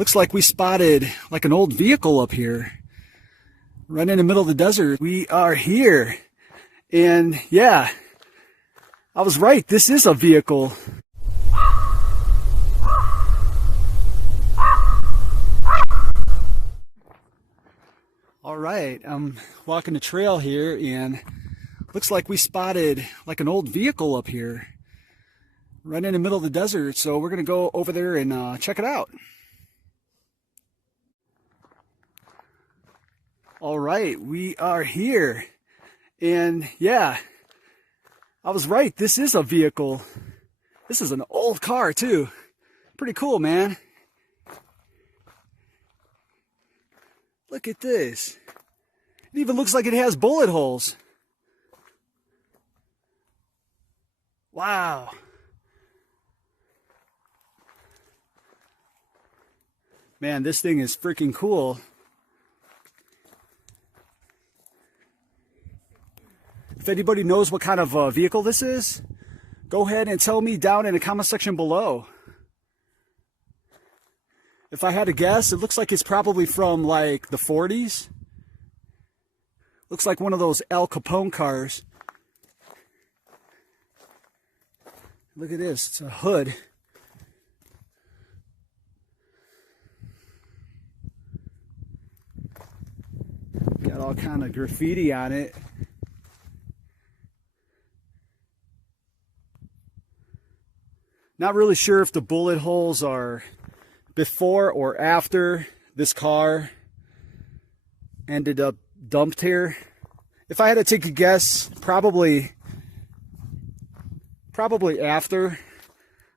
Looks like we spotted like an old vehicle up here, right in the middle of the desert. We are here. And yeah, I was right. This is a vehicle. All right, I'm walking the trail here and looks like we spotted like an old vehicle up here, right in the middle of the desert. So we're going to go over there and check it out. All right, we are here. And yeah, I was right. This is a vehicle. This is an old car too. Pretty cool, man. Look at this. It even looks like it has bullet holes. Wow. Man, this thing is freaking cool. If anybody knows what kind of vehicle this is, go ahead and tell me down in the comment section below. If I had to guess, it looks like it's probably from like the 40s. Looks like one of those Al Capone cars. Look at this, it's a hood. Got all kind of graffiti on it. Not really sure if the bullet holes are before or after this car ended up dumped here. If I had to take a guess, probably after.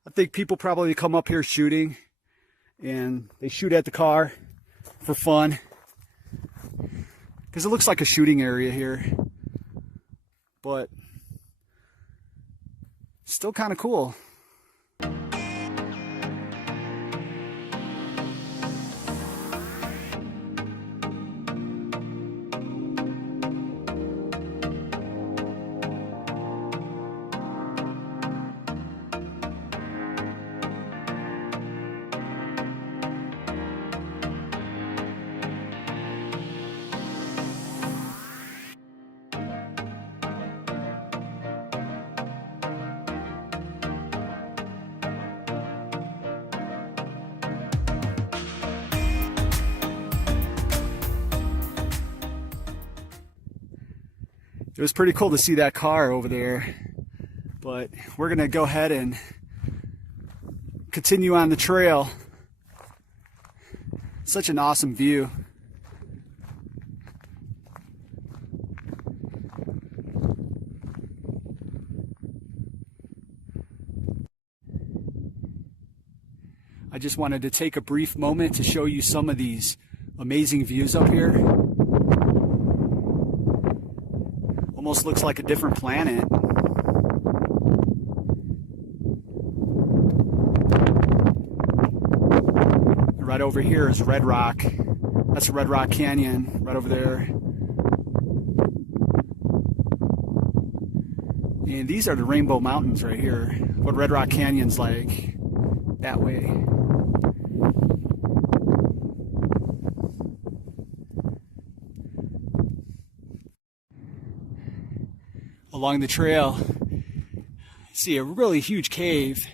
I think people probably come up here shooting and they shoot at the car for fun, because it looks like a shooting area here, but still kind of cool. It was pretty cool to see that car over there, but we're gonna go ahead and continue on the trail. Such an awesome view. I just wanted to take a brief moment to show you some of these amazing views up here. Almost looks like a different planet. Right over here is Red Rock. That's Red Rock Canyon right over there. And these are the Rainbow Mountains right here. What Red Rock Canyon's like that way. Along the trail, you see a really huge cave,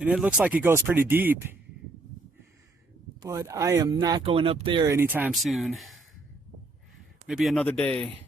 and it looks like it goes pretty deep, but I am not going up there anytime soon. Maybe another day.